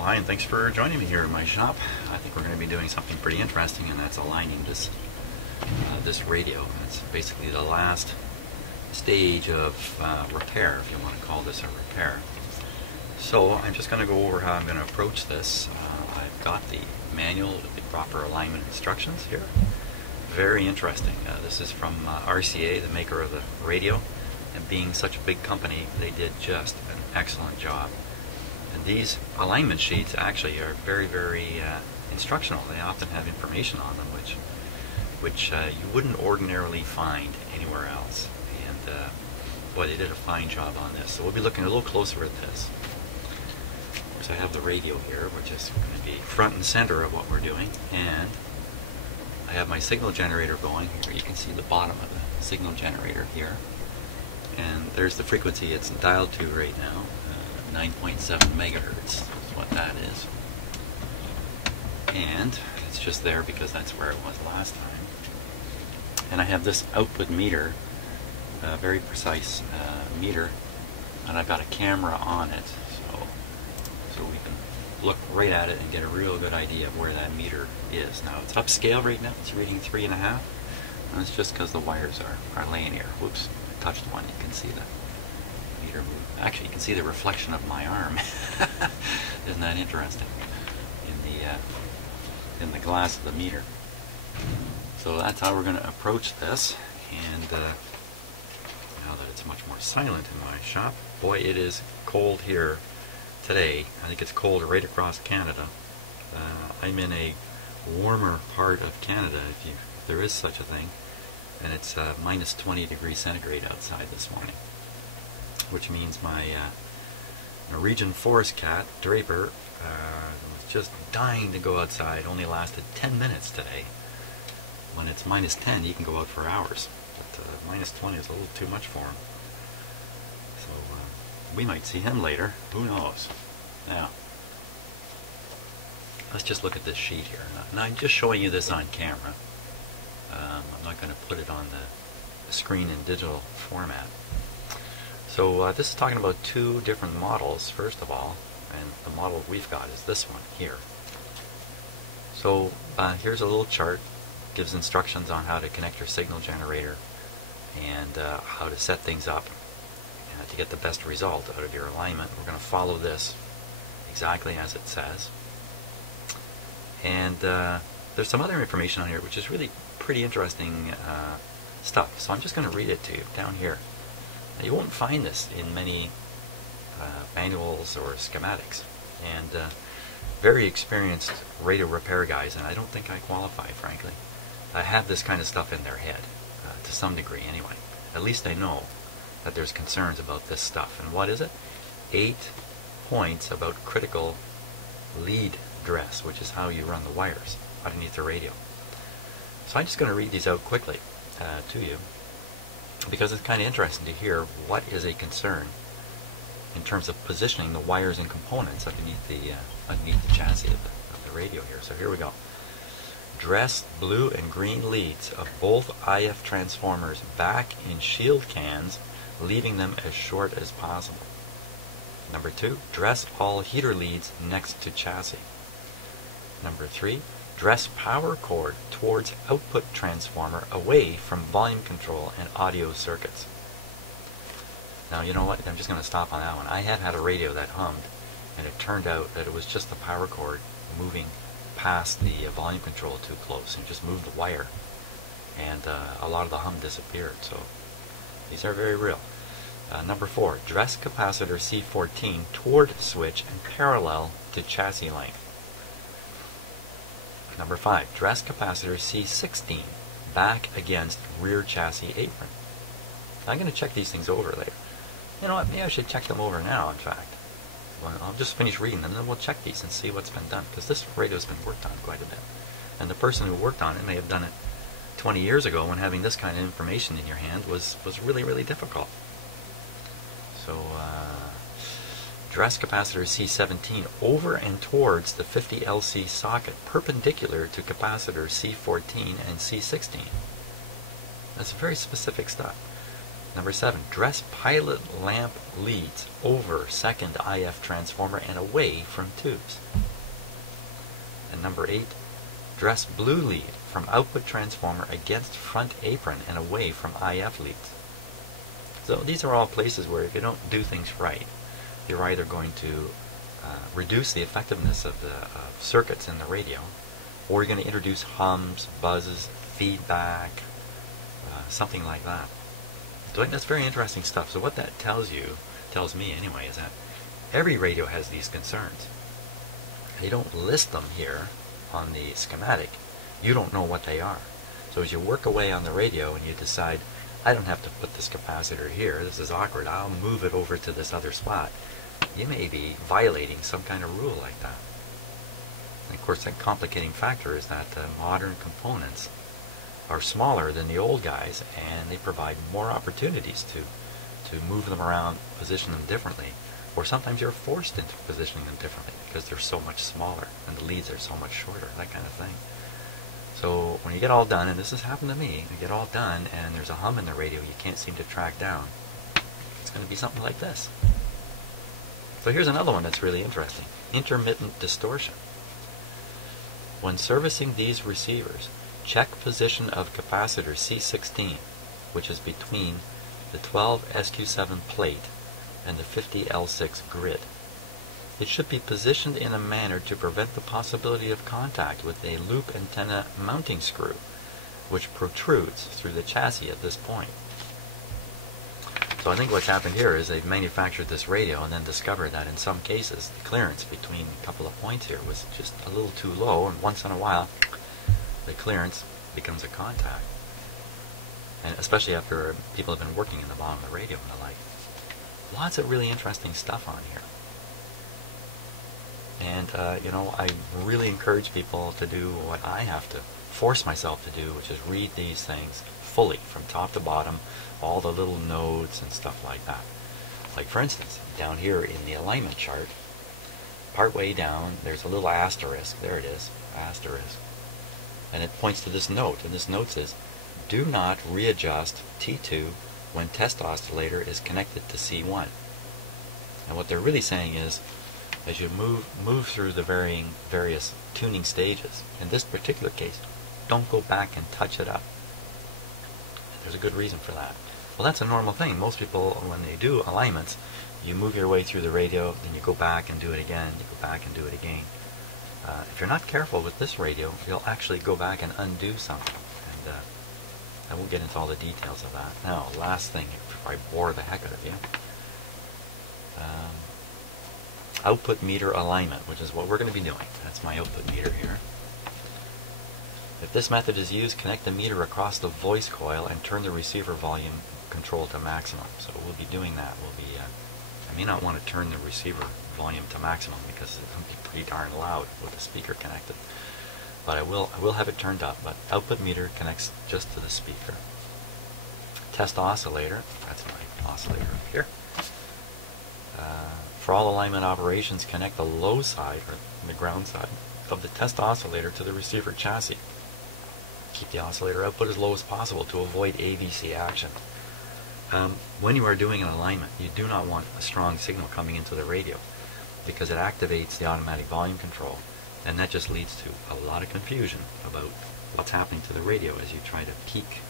Well, hi, and thanks for joining me here in my shop. I think we're going to be doing something pretty interesting, and that's aligning this radio. It's basically the last stage of repair, if you want to call this a repair. So I'm just going to go over how I'm going to approach this. I've got the manual with the proper alignment instructions here. Very interesting. This is from RCA, the maker of the radio, and being such a big company, they did just an excellent job. And these alignment sheets actually are very, very instructional. They often have information on them which you wouldn't ordinarily find anywhere else. And boy, they did a fine job on this. So we'll be looking a little closer at this. Of course, I have the radio here, which is going to be front and center of what we're doing. And I have my signal generator going here. You can see the bottom of the signal generator here. And there's the frequency it's dialed to right now. 9.7 megahertz is what that is. And it's just there because that's where it was last time. And I have this output meter, a very precise meter, and I've got a camera on it, so we can look right at it and get a real good idea of where that meter is. Now it's upscale right now, it's reading 3.5, and it's just because the wires are laying here. Whoops, I touched one, you can see that. Actually, you can see the reflection of my arm. Isn't that interesting? In the glass of the meter. So that's how we're going to approach this. And now that it's much more silent in my shop, boy, it is cold here today. I think it's cold right across Canada. I'm in a warmer part of Canada, if there is such a thing, and it's minus 20 degrees centigrade outside this morning. Which means my Norwegian forest cat, Draper, was just dying to go outside. Only lasted 10 minutes today. When it's minus 10, you can go out for hours. But minus 20 is a little too much for him. So we might see him later. Who knows? Now, let's just look at this sheet here. Now I'm just showing you this on camera. I'm not going to put it on the screen in digital format. So this is talking about two different models, first of all, and the model we've got is this one here. So here's a little chart, gives instructions on how to connect your signal generator and how to set things up to get the best result out of your alignment. We're going to follow this exactly as it says. And there's some other information on here which is really pretty interesting stuff. So I'm just going to read it to you down here. You won't find this in many manuals or schematics, and very experienced radio repair guys, and I don't think I qualify, frankly, have this kind of stuff in their head, to some degree anyway. At least they know that there's concerns about this stuff. And what is it? 8 points about critical lead dress, which is how you run the wires underneath the radio. So I'm just going to read these out quickly to you, because it's kind of interesting to hear what is a concern in terms of positioning the wires and components underneath the chassis of the radio here. So here we go. Dress blue and green leads of both IF transformers back in shield cans, leaving them as short as possible. Number 2, dress all heater leads next to chassis. Number 3, dress power cord towards output transformer away from volume control and audio circuits. Now, you know what? I'm just going to stop on that one. I had a radio that hummed, and it turned out that it was just the power cord moving past the volume control too close, and just moved the wire, and a lot of the hum disappeared. So these are very real. Number 4, dress capacitor C14 toward switch and parallel to chassis length. Number 5, dress capacitor C16 back against rear chassis apron. I'm going to check these things over later. You know what, maybe I should check them over now, in fact. Well, I'll just finish reading them, and then we'll check these and see what's been done, because this radio's been worked on quite a bit. And the person who worked on it may have done it 20 years ago, when having this kind of information in your hand was really, really difficult. So, dress capacitor C17 over and towards the 50 LC socket, perpendicular to capacitor C14 and C16. That's very specific stuff. Number 7, dress pilot lamp leads over second IF transformer and away from tubes. And number 8, dress blue lead from output transformer against front apron and away from IF leads. So these are all places where if you don't do things right, you're either going to reduce the effectiveness of the circuits in the radio, or you're going to introduce hums, buzzes, feedback, something like that. So that's very interesting stuff. So what that tells me anyway, is that every radio has these concerns. They don't list them here on the schematic. You don't know what they are. So as you work away on the radio and you decide, I don't have to put this capacitor here, this is awkward, I'll move it over to this other spot, you may be violating some kind of rule like that. And of course, that complicating factor is that modern components are smaller than the old guys, and they provide more opportunities to move them around, position them differently, or sometimes you're forced into positioning them differently because they're so much smaller and the leads are so much shorter, that kind of thing. So when you get all done, and this has happened to me, you get all done and there's a hum in the radio you can't seem to track down, it's going to be something like this. So here's another one that's really interesting. Intermittent distortion. When servicing these receivers, check position of capacitor C16, which is between the 12 SQ7 plate and the 50 L6 grid. It should be positioned in a manner to prevent the possibility of contact with a loop antenna mounting screw, which protrudes through the chassis at this point. So I think what's happened here is they've manufactured this radio and then discovered that in some cases the clearance between a couple of points here was just a little too low, and once in a while the clearance becomes a contact. And especially after people have been working in the bottom of the radio and the like. Lots of really interesting stuff on here. And, you know, I really encourage people to do what I have to force myself to do, which is read these things fully, from top to bottom, all the little nodes and stuff like that. Like, for instance, down here in the alignment chart, partway down, there's a little asterisk. There it is, asterisk. And it points to this note, and this note says, do not readjust T2 when test oscillator is connected to C1. And what they're really saying is, as you move through the various tuning stages, in this particular case, don't go back and touch it up. There's a good reason for that. Well, that's a normal thing. Most people, when they do alignments, you move your way through the radio, then you go back and do it again, you go back and do it again. If you're not careful with this radio, you'll actually go back and undo something. And I won't get into all the details of that. Now, last thing, before I bore the heck out of you. Output meter alignment, which is what we're going to be doing. That's my output meter here. If this method is used, connect the meter across the voice coil and turn the receiver volume control to maximum. So we'll be doing that. I may not want to turn the receiver volume to maximum because it can be pretty darn loud with the speaker connected. But I will have it turned up. But output meter connects just to the speaker. Test oscillator. That's my oscillator up here. For all alignment operations, connect the low side, or the ground side, of the test oscillator to the receiver chassis. Keep the oscillator output as low as possible to avoid AVC action. When you are doing an alignment, you do not want a strong signal coming into the radio because it activates the automatic volume control, and that just leads to a lot of confusion about what's happening to the radio as you try to peak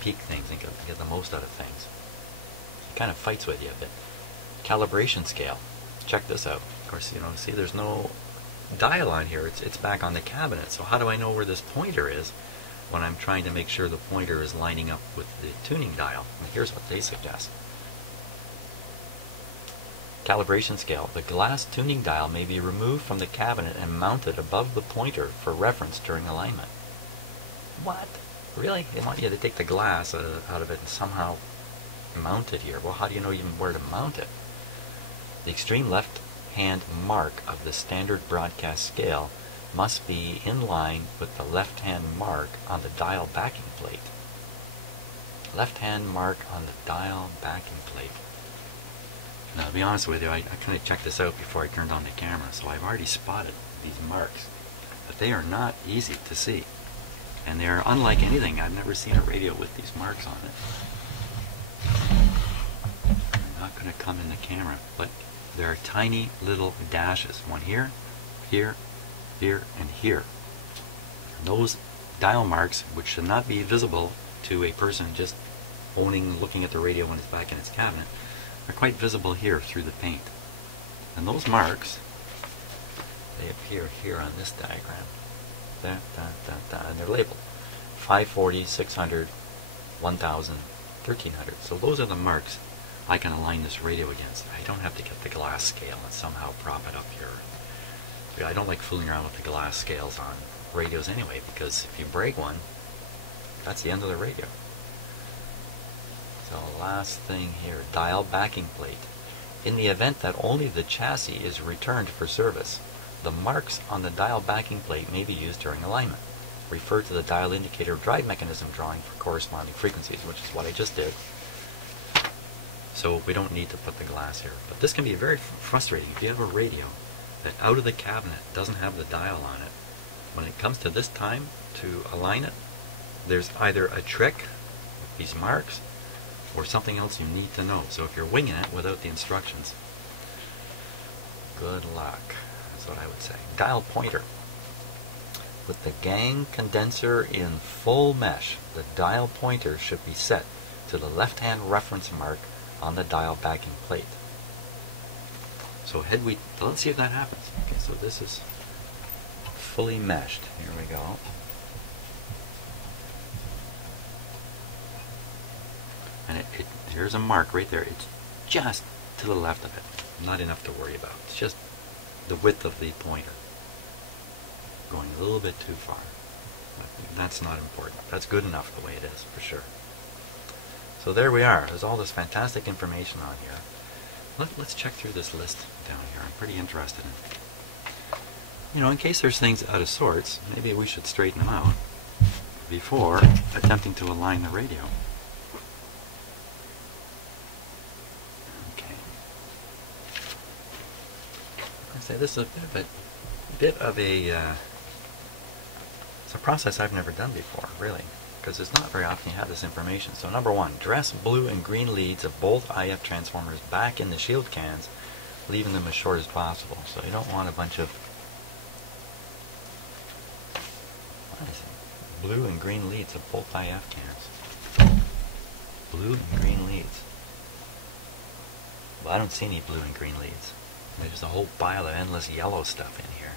things and get the most out of things. It kind of fights with you a bit. Calibration scale. Check this out. Of course, you know, see there's no dial on here. It's back on the cabinet. So how do I know where this pointer is when I'm trying to make sure the pointer is lining up with the tuning dial? And here's what they suggest. Calibration scale. The glass tuning dial may be removed from the cabinet and mounted above the pointer for reference during alignment. What? Really? They want you to take the glass out of it and somehow mount it here. Well, how do you know even where to mount it? The extreme left-hand mark of the standard broadcast scale must be in line with the left-hand mark on the dial backing plate. Left-hand mark on the dial backing plate. Now, to be honest with you, I kind of checked this out before I turned on the camera, so I've already spotted these marks. But they are not easy to see. And they're unlike anything. I've never seen a radio with these marks on it. going to come in the camera, but there are tiny little dashes. One here, here, here, and here. And those dial marks, which should not be visible to a person just looking at the radio when it's back in its cabinet, are quite visible here through the paint. And those marks, they appear here on this diagram. And they're labeled 540, 600, 1000, 1300. So those are the marks I can align this radio against. I don't have to get the glass scale and somehow prop it up here. I don't like fooling around with the glass scales on radios anyway, because if you break one, that's the end of the radio. So last thing here, dial backing plate. In the event that only the chassis is returned for service, the marks on the dial backing plate may be used during alignment. Refer to the dial indicator drive mechanism drawing for corresponding frequencies, which is what I just did. So we don't need to put the glass here. But this can be very frustrating if you have a radio that out of the cabinet doesn't have the dial on it. When it comes to this time to align it, there's either a trick, these marks, or something else you need to know. So if you're winging it without the instructions, good luck. That's what I would say. Dial pointer. With the gang condenser in full mesh, the dial pointer should be set to the left-hand reference mark on the dial backing plate. So let's see if that happens. Okay, so this is fully meshed. Here we go. And here's a mark right there. It's just to the left of it. Not enough to worry about. It's just the width of the pointer. Going a little bit too far. But that's not important. That's good enough the way it is, for sure. So there we are. There's all this fantastic information on here. Let's check through this list down here. I'm pretty interested in, in case there's things out of sorts, maybe we should straighten them out before attempting to align the radio. Okay. I say this is it's a process I've never done before, really, because it's not very often you have this information. So number one, dress blue and green leads of both IF transformers back in the shield cans, leaving them as short as possible. So you don't want a bunch of, what is it? Blue and green leads of both IF cans. Blue and green leads. Well, I don't see any blue and green leads. There's a whole pile of endless yellow stuff in here.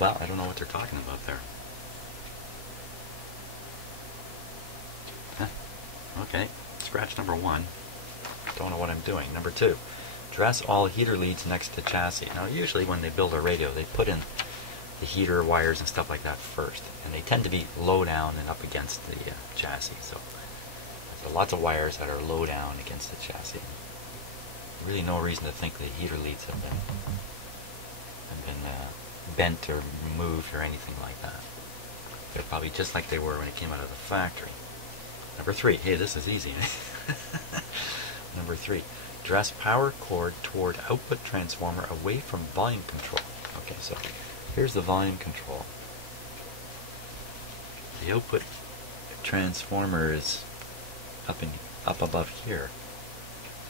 Well, I don't know what they're talking about there. Huh? Okay, scratch number one. Don't know what I'm doing. Number two, dress all heater leads next to chassis. Now, usually when they build a radio, they put in the heater wires and stuff like that first, and they tend to be low down and up against the chassis. So there's lots of wires that are low down against the chassis. Really no reason to think the heater leads have been bent or moved or anything like that. They're probably just like they were when it came out of the factory. Number three, hey, this is easy. Number three, dress power cord toward output transformer away from volume control. Okay, so here's the volume control. The output transformer is up above here.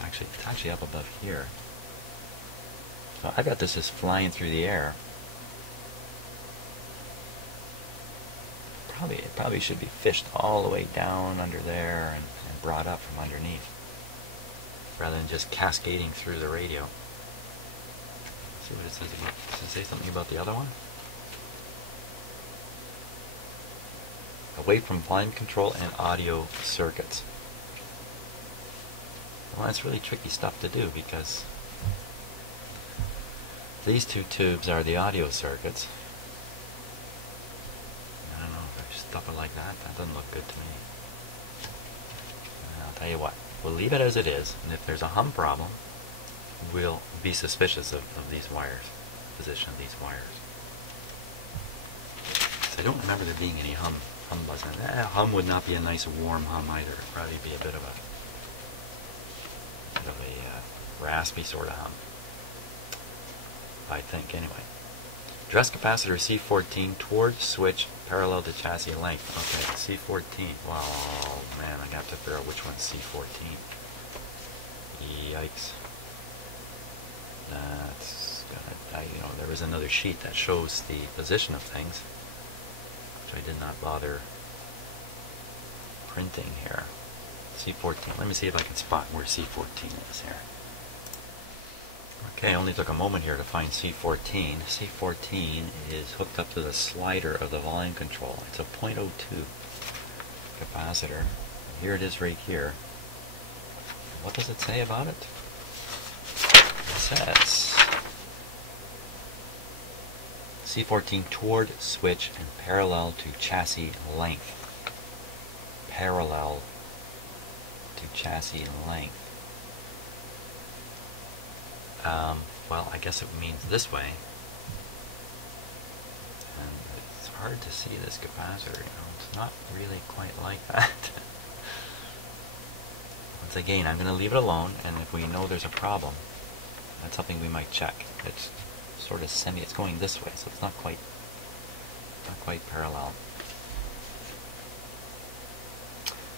Actually, it's actually up above here. So I got this as flying through the air. It probably should be fished all the way down under there and brought up from underneath, rather than just cascading through the radio. Let's see what it says about. Does it say something about the other one? Away from volume control and audio circuits. Well, that's really tricky stuff to do, because these two tubes are the audio circuits. I don't know if I stuff it like that. That doesn't look good to me. I'll tell you what, we'll leave it as it is, and if there's a hum problem, we'll be suspicious of these wires, position of these wires. So I don't remember there being any hum buzzing. Hum would not be a nice warm hum either. It'd probably be a bit of a raspy sort of hum, I think, anyway. Dress capacitor C14 toward switch parallel to chassis length. Okay, C14. Well, man, I have to figure out which one's C14. Yikes. That's gonna, there was another sheet that shows the position of things, which I did not bother printing here. C14. Let me see if I can spot where C14 is here. Okay, only took a moment here to find C14. C14 is hooked up to the slider of the volume control. It's a 0.02 capacitor. Here it is right here. What does it say about it? It says C14 toward switch and parallel to chassis length. Parallel to chassis length. Well, I guess it means this way. And it's hard to see this capacitor, it's not really quite like that. Once again, I'm going to leave it alone, and if we know there's a problem, that's something we might check. It's sort of it's going this way, so it's not quite parallel.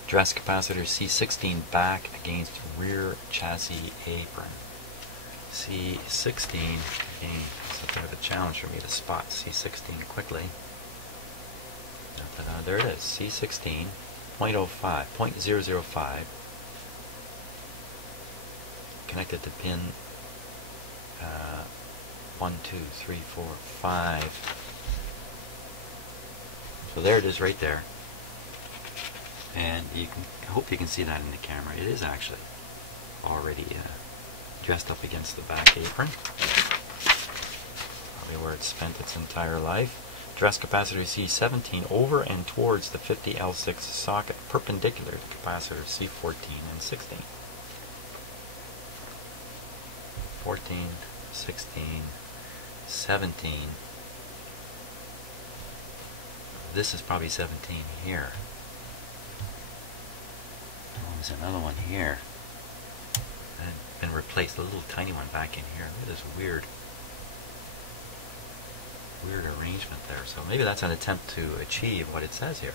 Dress capacitor C16 back against rear chassis apron. C16, again, it's a bit of a challenge for me to spot C16 quickly. There it is, C16, 0.05, connected to pin 1, 2, 3, 4, 5. So there it is right there. And I hope you can see that in the camera. It is actually already dressed up against the back apron. Probably where it's spent its entire life. Dress capacitor C17 over and towards the 50L6 socket, perpendicular to capacitor C14 and 16. 14, 16, 17. This is probably 17 here. Oh, there's another one here. And been replaced. A little tiny one back in here. Look at this weird arrangement there. So maybe that's an attempt to achieve what it says here.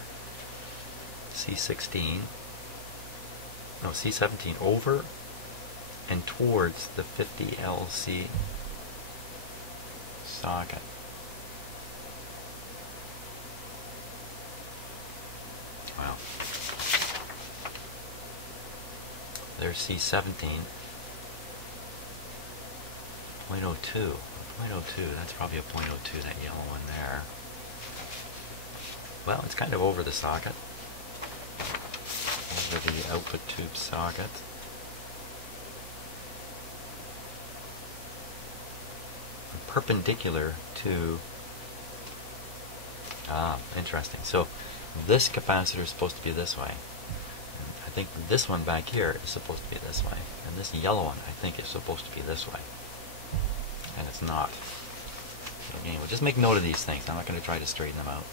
C16. No, C17 over and towards the 50LC socket. Wow. There's C17. 0.02. 0.02. That's probably a 0.02, that yellow one there. Well, it's kind of over the socket. Over the output tube socket. Perpendicular to... interesting. So this capacitor is supposed to be this way. I think this one back here is supposed to be this way. And this yellow one, I think, is supposed to be this way. And it's not. So anyway, just make note of these things. I'm not going to try to straighten them out.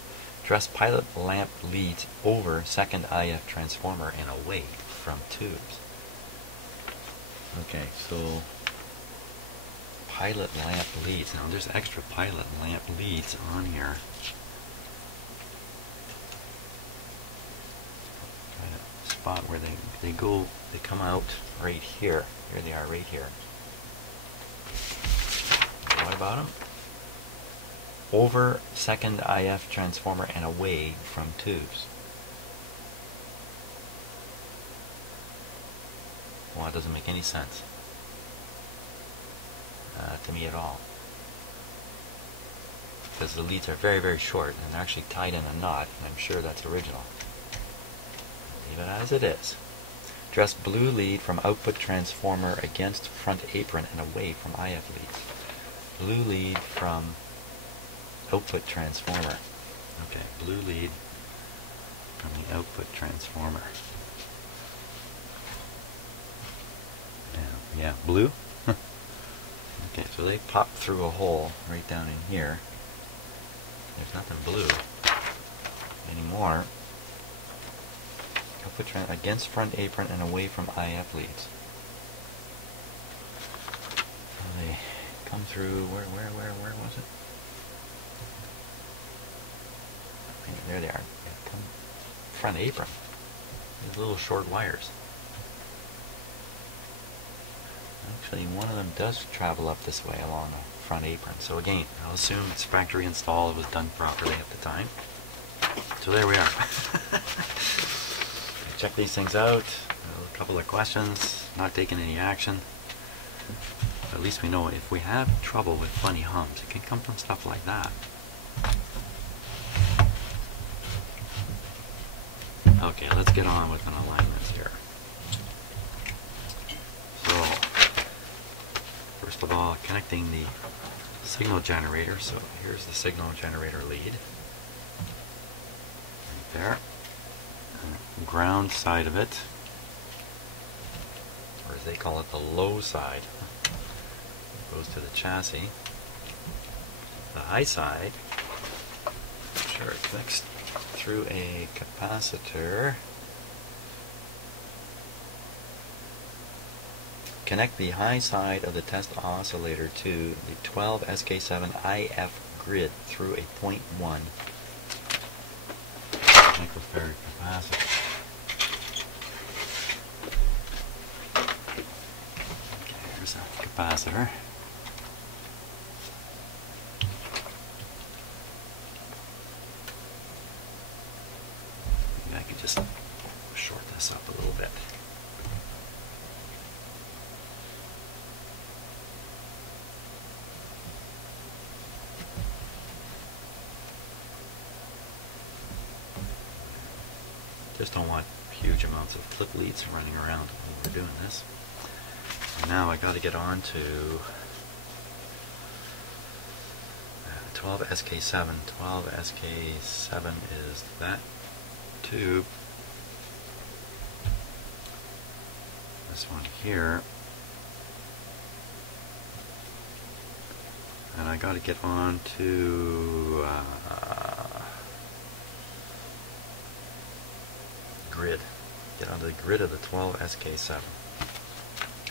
Dress pilot lamp leads over second IF transformer and away from tubes. Okay, so pilot lamp leads. Now there's extra pilot lamp leads on here. Try to spot where they come out right here. Here they are right here. What about them? Over second IF transformer and away from tubes. Well, that doesn't make any sense to me at all. Because the leads are very, very short and they're actually tied in a knot, and I'm sure that's original. Leave it as it is. Dress blue lead from output transformer against front apron and away from IF leads. Blue lead from output transformer. Okay, blue lead from the output transformer. Yeah, blue. Okay, so they pop through a hole right down in here. There's nothing blue anymore. Output against front apron and away from IF leads. So they come through, where was it? There they are. Come front apron. These little short wires. Actually, one of them does travel up this way along the front apron. So again, I'll assume it's factory install. It was done properly at the time. So there we are. Check these things out. A couple of questions. Not taking any action. At least we know if we have trouble with funny hums, it can come from stuff like that. Okay, let's get on with an alignment here. So, first of all, connecting the signal generator. So here's the signal generator lead. Right there. And the ground side of it, or as they call it, the low side, goes to the chassis. The high side, sure, it connects through a capacitor. Connect the high side of the test oscillator to the 12 SK7 IF grid through a 0.1 microfarad capacitor. Okay, here's a capacitor. Maybe I could just short this up a little bit. Just don't want huge amounts of clip leads running around when we're doing this. And now I got to get on to 12 SK7. 12 SK7 is that tube. This one here. And I got to get on to grid. Get onto the grid of the 12 SK7.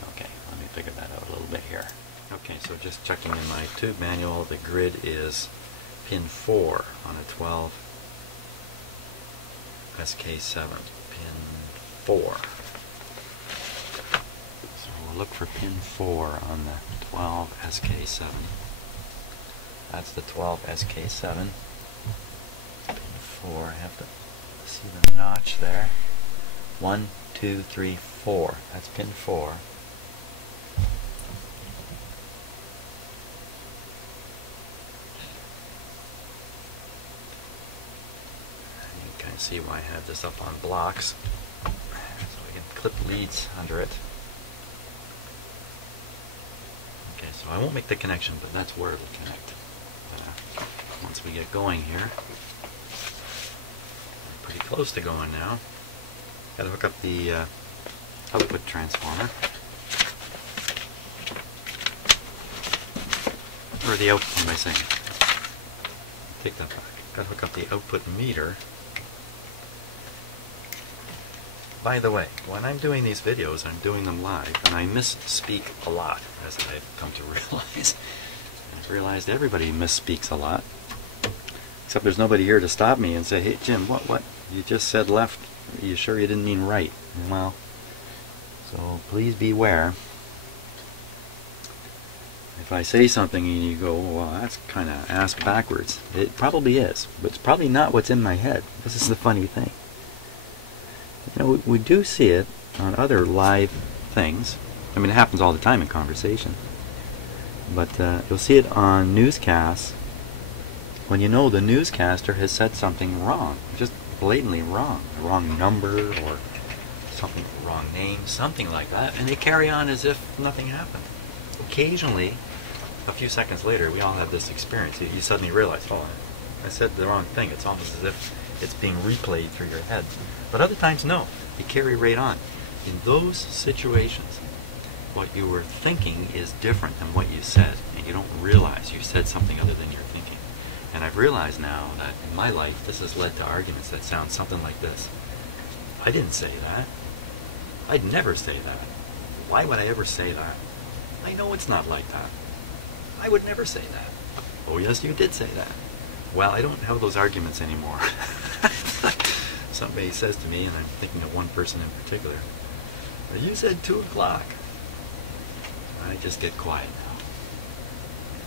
Okay, let me figure that out a little bit here. Okay, so just checking in my tube manual, the grid is pin 4 on a 12 SK7. Pin 4. So we'll look for pin 4 on the 12 SK7. That's the 12 SK7. Pin 4, I have to see the notch there. 1, 2, 3, 4. That's pin 4. And you can see why I have this up on blocks, so I can clip leads under it. Okay, so I won't make the connection, but that's where it'll connect. Once we get going here, we're pretty close to going now. Got to hook up the output transformer, or the output. What am I saying? Take that back. Got to hook up the output meter. By the way, when I'm doing these videos, I'm doing them live, and I misspeak a lot, as I've come to realize. I've realized everybody misspeaks a lot. Except there's nobody here to stop me and say, hey Jim, what? You just said left. Are you sure you didn't mean right? Well, so please beware. If I say something and you go, well, that's kind of ass backwards. It probably is, but it's probably not what's in my head. This is the funny thing. You know, we do see it on other live things. I mean, it happens all the time in conversation. But you'll see it on newscasts when you know the newscaster has said something wrong, just blatantly wrong, the wrong number or something, wrong name, something like that, and they carry on as if nothing happened. Occasionally, a few seconds later, we all have this experience. You suddenly realize, oh, I said the wrong thing. It's almost as if it's being replayed through your head. But other times, no. You carry right on. In those situations, what you were thinking is different than what you said, and you don't realize you said something other than you're thinking. And I've realized now that in my life, this has led to arguments that sound something like this. I didn't say that. I'd never say that. Why would I ever say that? I know it's not like that. I would never say that. Oh yes, you did say that. Well, I don't have those arguments anymore. somebody says to me, and I'm thinking of one person in particular, you said 2 o'clock. I just get quiet now,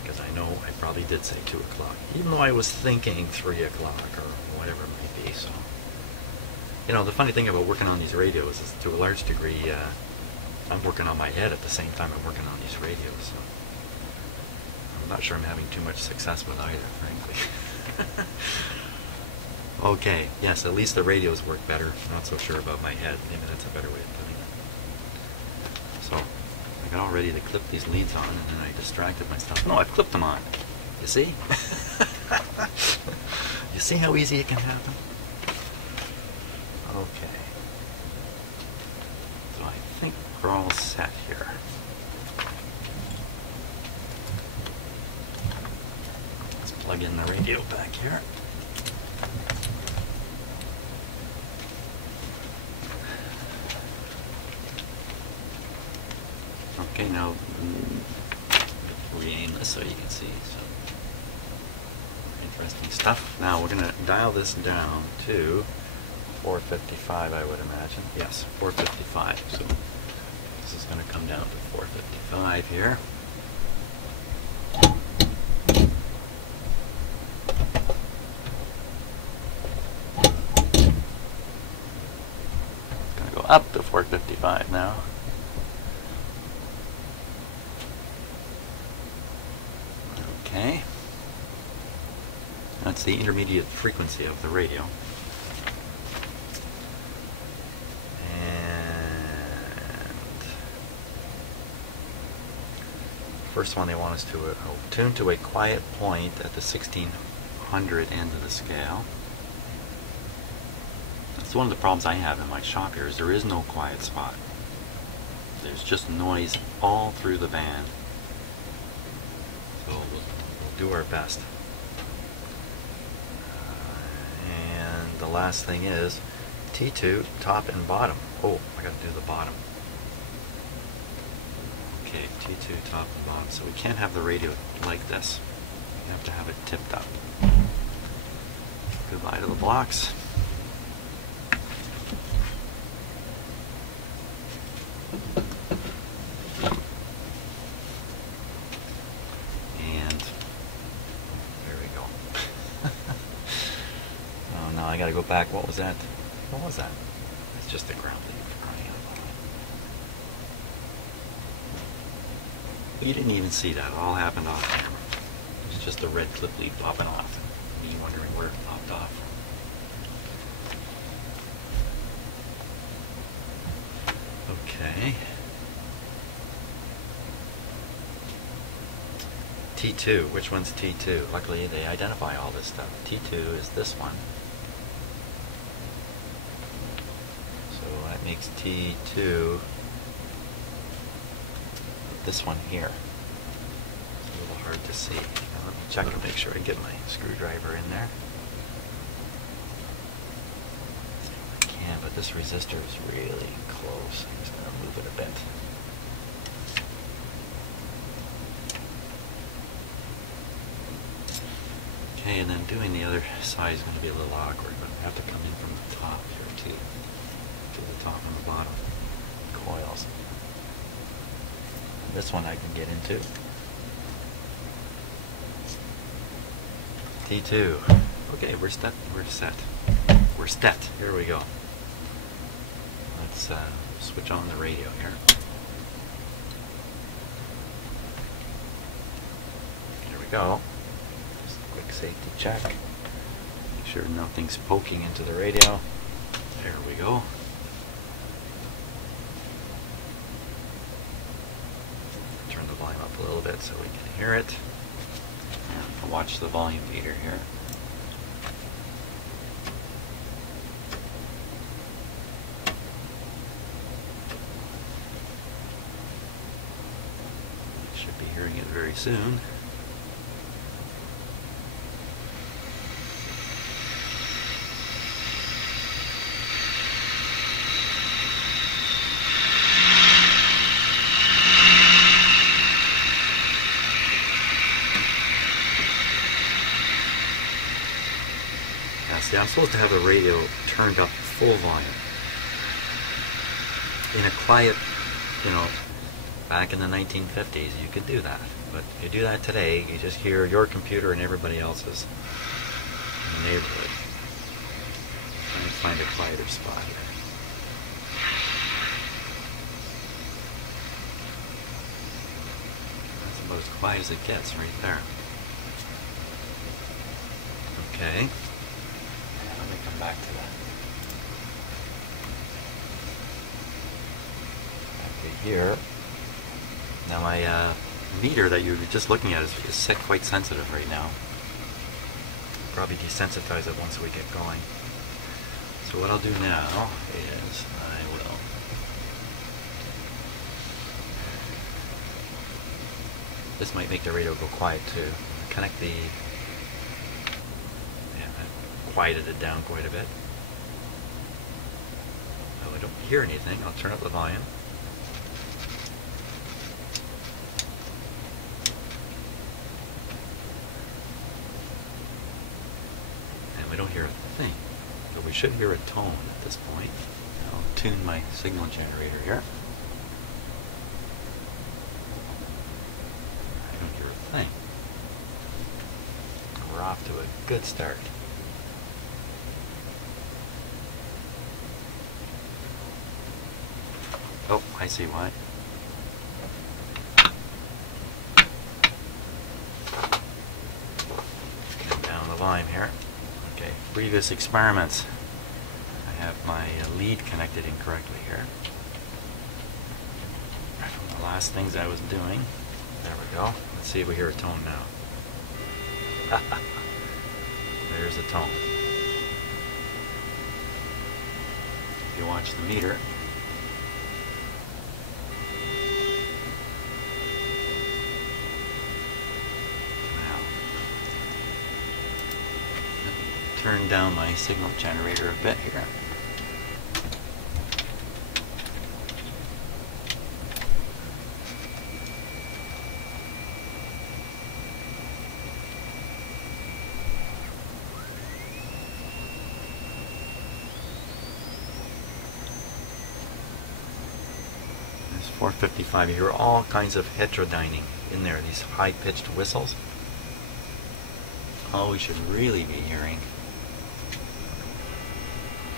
because I know I probably did say 2 o'clock, even though I was thinking 3 o'clock or whatever it might be. So, you know, the funny thing about working on these radios is, to a large degree, I'm working on my head at the same time I'm working on these radios. So I'm not sure I'm having too much success with either, frankly. Okay, yes, at least the radios work better. Not so sure about my head. Maybe that's a better way of putting it. So, I got all ready to clip these leads on, and then I distracted myself. No, I've clipped them on. You see? You see how easy it can happen? Okay. So I think we're all set here. Let's plug in the radio back here. Okay, now re-aim this so you can see some interesting stuff. Now we're going to dial this down to 455, I would imagine. Yes, 455. So this is going to come down to 455 here. It's going to go up to 455 now. Okay, that's the intermediate frequency of the radio. And first one, they want us to tune to a quiet point at the 1600 end of the scale. That's one of the problems I have in my shop here, is there is no quiet spot. There's just noise all through the band. So we'll do our best. And the last thing is T2, top and bottom. Oh, I got to do the bottom. Okay, T2, top and bottom. So we can't have the radio like this. We have to have it tipped up. Goodbye to the blocks. I gotta go back. What was that? What was that? It's just a ground lead for crying out loud. You didn't even see that. It all happened off camera. It's just a red clip lead popping off. Me wondering where it popped off. Okay. T2. Which one's T2? Luckily, they identify all this stuff. T2 is this one. That makes T2 this one here. It's a little hard to see. Now, let me check and make sure I get my screwdriver in there. I can, but this resistor is really close. I'm just going to move it a bit. Okay, and then doing the other side is going to be a little awkward, but I have to come in from the top here too. To the top and the bottom coils. This one I can get into. T2. Okay, we're set. We're set. Here we go. Let's switch on the radio here. Here we go. Just a quick safety check. Make sure nothing's poking into the radio. There we go. Turn the volume up a little bit so we can hear it. And watch the volume meter here. Should be hearing it very soon. See, I'm supposed to have the radio turned up full volume. In a quiet, back in the 1950s, you could do that. But if you do that today, you just hear your computer and everybody else's in the neighborhood. Let me find a quieter spot here. That's about as quiet as it gets right there. Okay. Let me come back to that. Back to here. Now my meter that you were just looking at is set quite sensitive right now. Probably desensitize it once we get going. So what I'll do now is I will this might make the radio go quiet too. Connect the I quieted it down quite a bit. So I don't hear anything. I'll turn up the volume. We don't hear a thing, but we should hear a tone at this point. I'll tune my signal generator here. I don't hear a thing. We're off to a good start. Oh, I see why. Get down the volume here. Okay, previous experiments. I have my lead connected incorrectly here. From the last things I was doing. There we go. Let's see if we hear a tone now. There's a tone. If you watch the meter, turn down my signal generator a bit here. There's 455. You hear all kinds of heterodyning in there, these high-pitched whistles. All we should really be hearing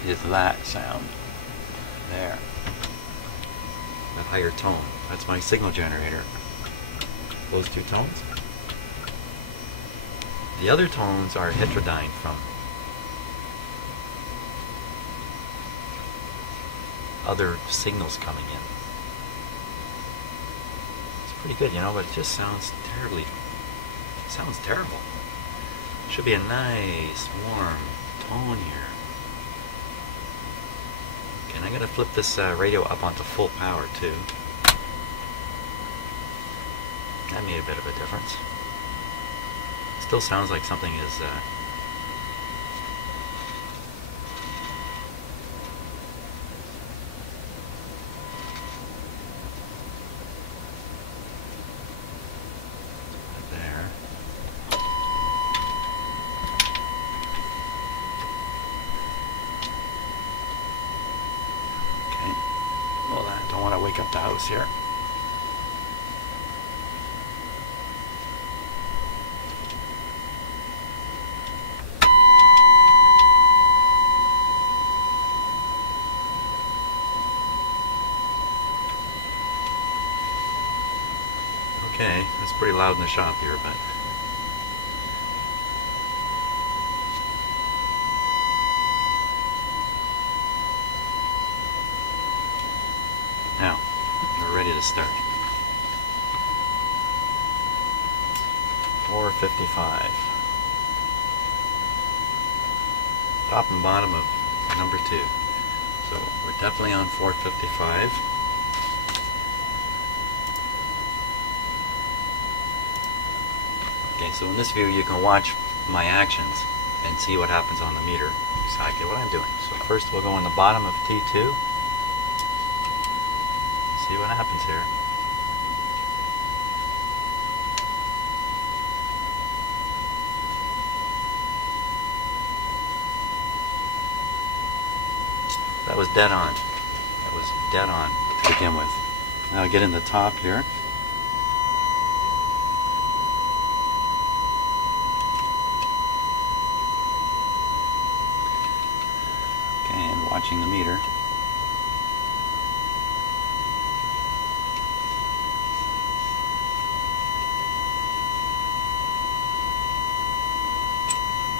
is that sound there, that higher tone. That's my signal generator. Those two tones. The other tones are heterodyne from other signals coming in. It's pretty good, but it just sounds terribly. It sounds terrible. Should be a nice warm tone here. And I'm going to flip this radio up onto full power too. That made a bit of a difference. Still sounds like something is there. Don't want to wake up the house here. Okay, it's pretty loud in the shop here, but now we're ready to start. 455. Top and bottom of number 2. So we're definitely on 455. Okay, so in this view you can watch my actions and see what happens on the meter. Exactly what I'm doing. So first we'll go on the bottom of T2. See what happens here. That was dead on. That was dead on to begin with. Now I get in the top here. Okay, and watching the meter.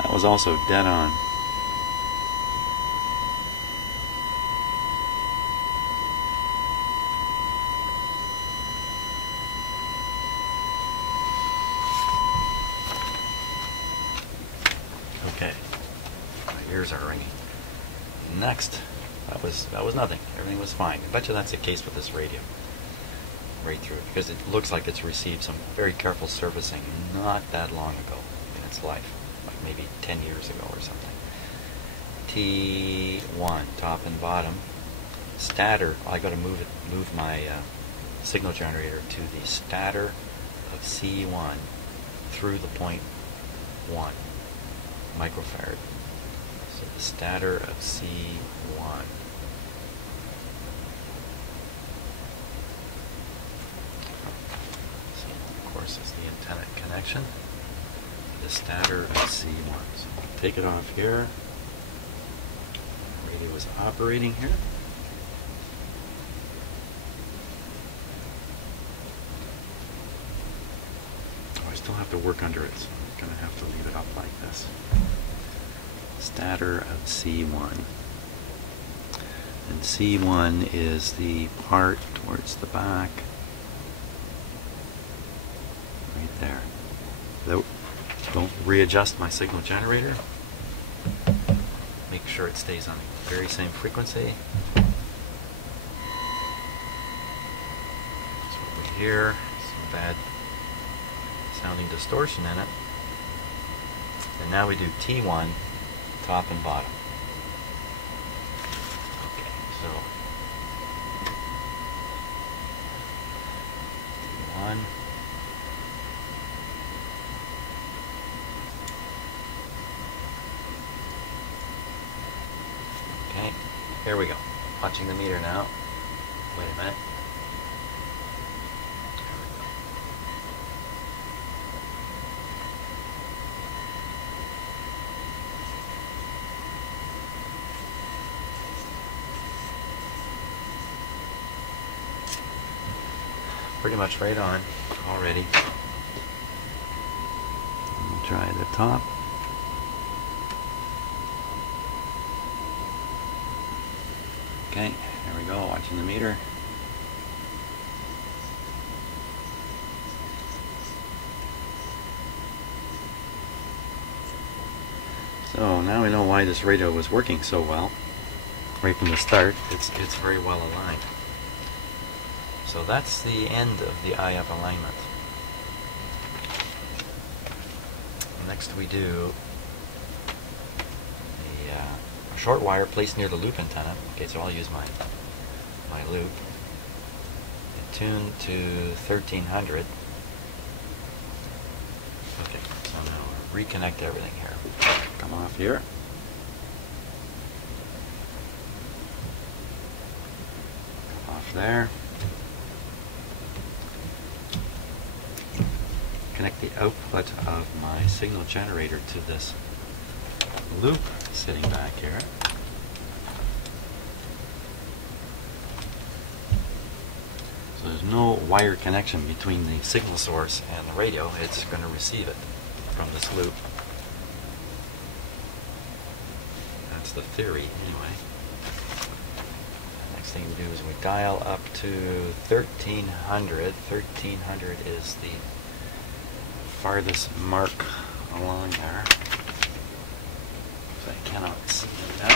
That was also dead on. Okay, my ears are ringing. Next, that was nothing. Everything was fine. I bet you that's the case with this radio, right through, because it looks like it's received some very careful servicing not that long ago in its life, like maybe 10 years ago or something. T1, top and bottom. Stator. I got to move my signal generator to the stator of C1 through the point 1 microfarad. So the stator of C1. So of course is the antenna connection. The stator of C1. So I'll take it off here. The radio is operating here. Oh, I still have to work under it, so I'm going to have to leave it up like this. Stator of C1. And C1 is the part towards the back. Right there. Don't readjust my signal generator. Make sure it stays on the very same frequency. So over here, some bad sounding distortion in it. And now we do T1, top and bottom. Okay, so T1. Okay, here we go. Watching the meter now. Wait a minute. There we go. Pretty much right on already. We'll try the top. Okay, there we go, watching the meter. So now we know why this radio was working so well. Right from the start, it's very well aligned. So that's the end of the IF alignment. Next we do a short wire placed near the loop antenna. Okay, so I'll use my loop. And tune to 1300. Okay, so now we'll reconnect everything here. Come off here. Come off there. Connect the output of my signal generator to this loop sitting back here. So there's no wire connection between the signal source and the radio. It's going to receive it from this loop. That's the theory anyway. Next thing we do is we dial up to 1300. 1300 is the farthest mark along there. So I cannot see it now.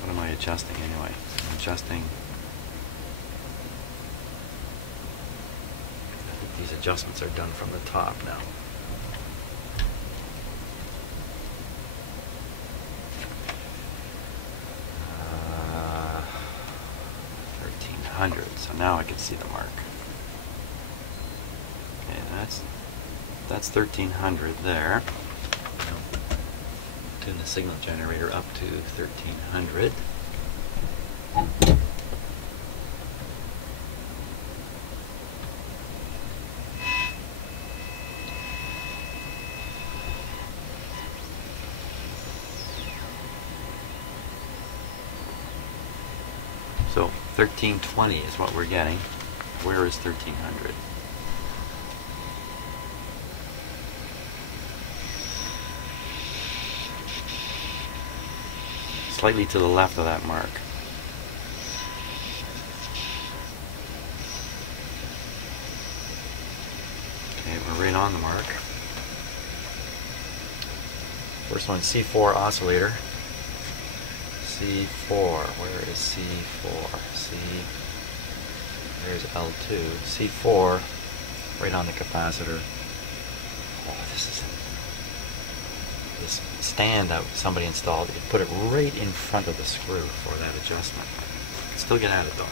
What am I adjusting anyway? I'm adjusting. I think these adjustments are done from the top now. So now I can see the mark. Okay, that's 1300 there. Tune the signal generator up to 1300. So 1320 is what we're getting. Where is 1300? Slightly to the left of that mark. Okay, we're right on the mark. First one, C4 oscillator. C4, where is C4? There's L2. C4, right on the capacitor. Oh, this stand that somebody installed, you put it right in front of the screw for that adjustment. You can still get at it though.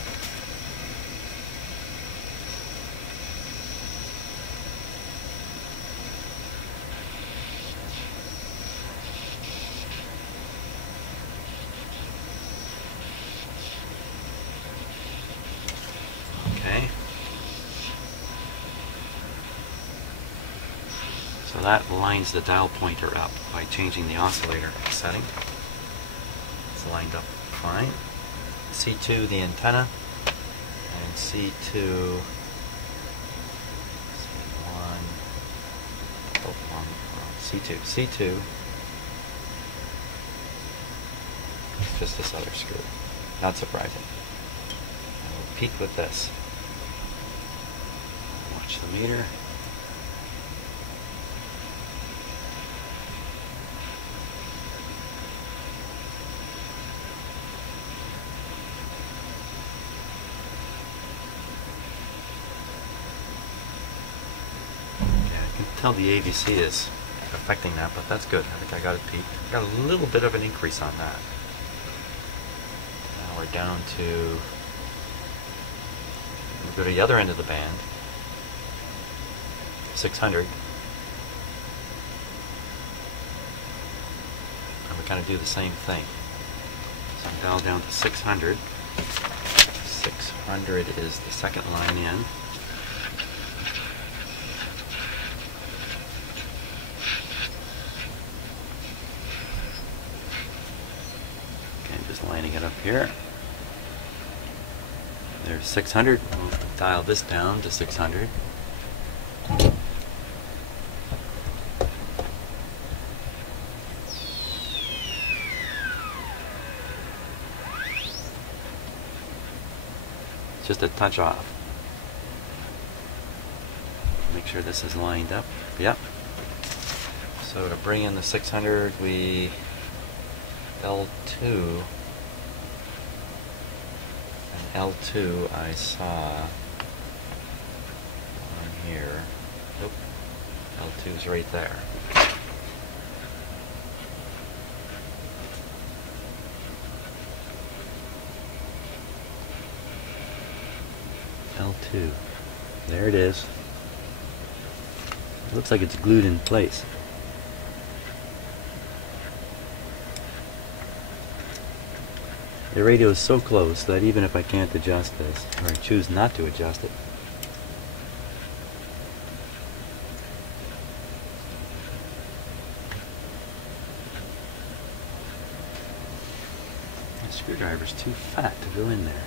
Okay. So that lines the dial pointer up by changing the oscillator setting. It's lined up fine. C2 the antenna, and C2, C1, C2, just this other screw. Not surprising. And we'll peek with this. Watch the meter. Tell the AVC is affecting that, but that's good. I think I got it peaked. Got a little bit of an increase on that. Now we're down to, we'll go to the other end of the band, 600. And we kind of do the same thing. So dial down to 600. 600 is the second line in. Lining it up here. There's 600. We'll dial this down to 600. Just a touch off. Make sure this is lined up. Yep. So to bring in the 600, we L2. L2 I saw on here. Nope. L2's right there. L2. There it is. It looks like it's glued in place. The radio is so close that even if I can't adjust this, or I choose not to adjust it, the screwdriver's too fat to go in there.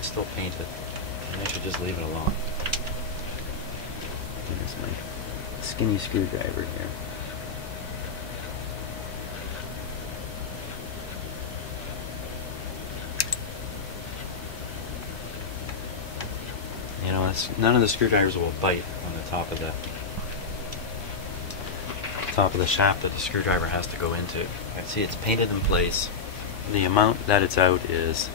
Still painted. I should just leave it alone. Here's my skinny screwdriver here. You know, none of the screwdrivers will bite on the top of the shaft that the screwdriver has to go into. See, it's painted in place. The amount that it's out is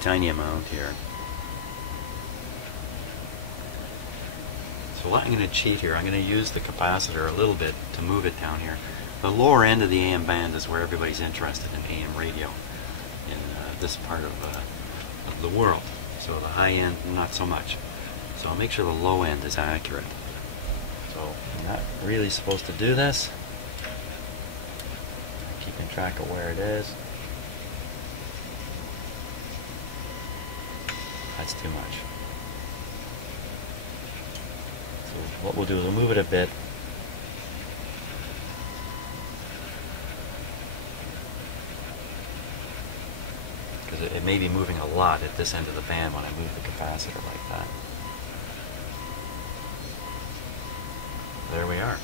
tiny amount here. So what I'm going to cheat here, I'm going to use the capacitor a little bit to move it down here. The lower end of the AM band is where everybody's interested in AM radio in this part of the world. So the high end, not so much. So I'll make sure the low end is accurate. So I'm not really supposed to do this. I'm keeping track of where it is. That's too much. So what we'll do is we'll move it a bit. Because it may be moving a lot at this end of the band when I move the capacitor like that. There we are.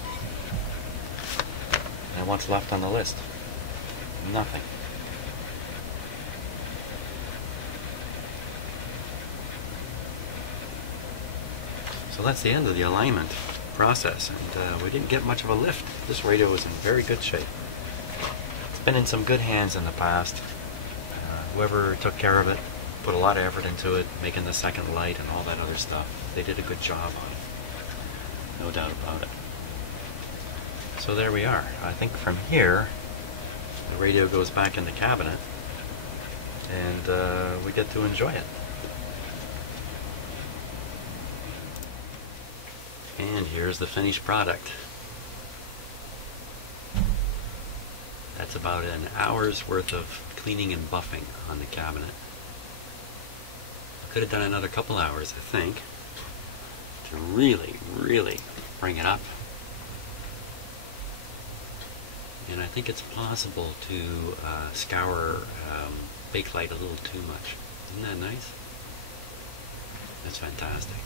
And what's left on the list? Nothing. So that's the end of the alignment process, and we didn't get much of a lift. This radio was in very good shape. It's been in some good hands in the past. Whoever took care of it put a lot of effort into it, making the second light and all that other stuff. They did a good job on it, no doubt about it. So there we are. I think from here the radio goes back in the cabinet and we get to enjoy it. And here's the finished product. That's about an hour's worth of cleaning and buffing on the cabinet. I could have done another couple hours, I think, to really bring it up. And I think it's possible to scour Bakelite a little too much. Isn't that nice? That's fantastic.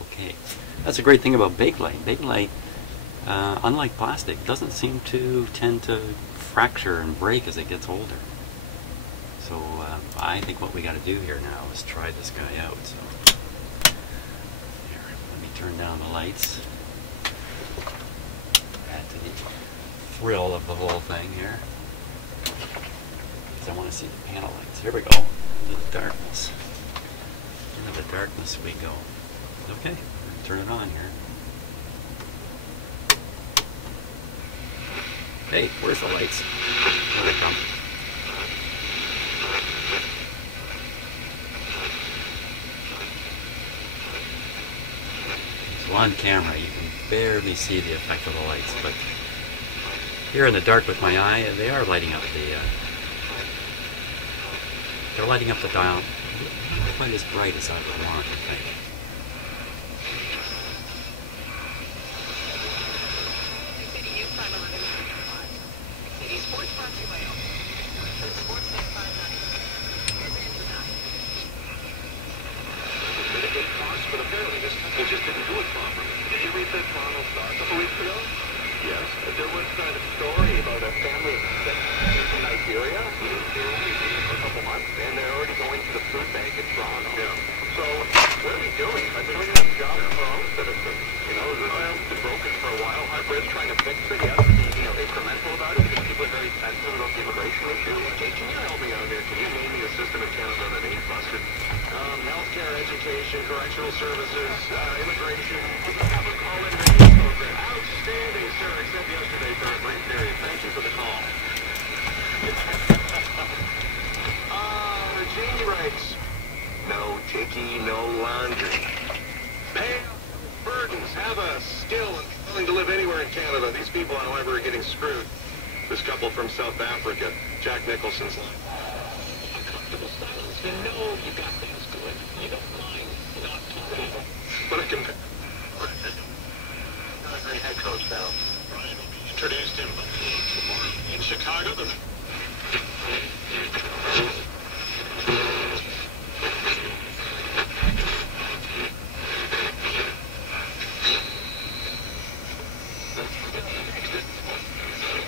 Okay, that's a great thing about Bakelite. Bakelite, unlike plastic, doesn't seem to tend to fracture and break as it gets older. So I think what we got to do here now is try this guy out. So here, let me turn down the lights. Add to the thrill of the whole thing here. Because I want to see the panel lights. Here we go. Into the darkness. Into the darkness we go. Okay, turn it on here. Hey, where's the lights? There they come. So on camera, you can barely see the effect of the lights, but here in the dark with my eye, they are lighting up the. They're lighting up the dial. Not quite as bright as I would want, I think. Correctional services, immigration, call in program. Outstanding, sir, except yesterday for a brief period. Thank you for the call. Virginia writes, no ticky, no laundry. Pay burdens, have a skill and willing to live anywhere in Canada. These people, however, are getting screwed. This couple from South Africa, Jack Nicholson's line. Uncomfortable silence. You know you got things good. You don't mind. But I can great head coach now. Brian will be introduced in tomorrow in Chicago.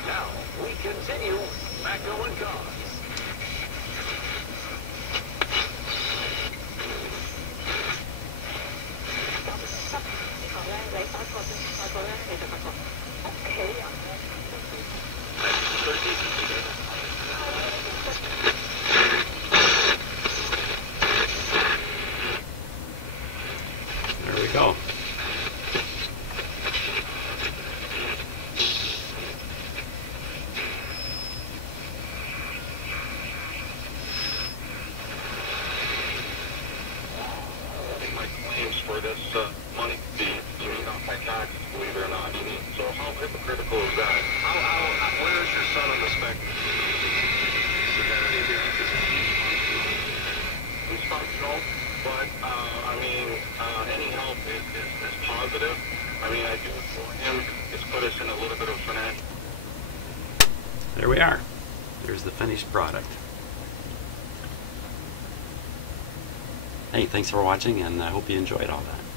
Now we continue back going cars. put us in a little bit of financial. There we are. There's the finished product. Hey, thanks for watching, and I hope you enjoyed all that.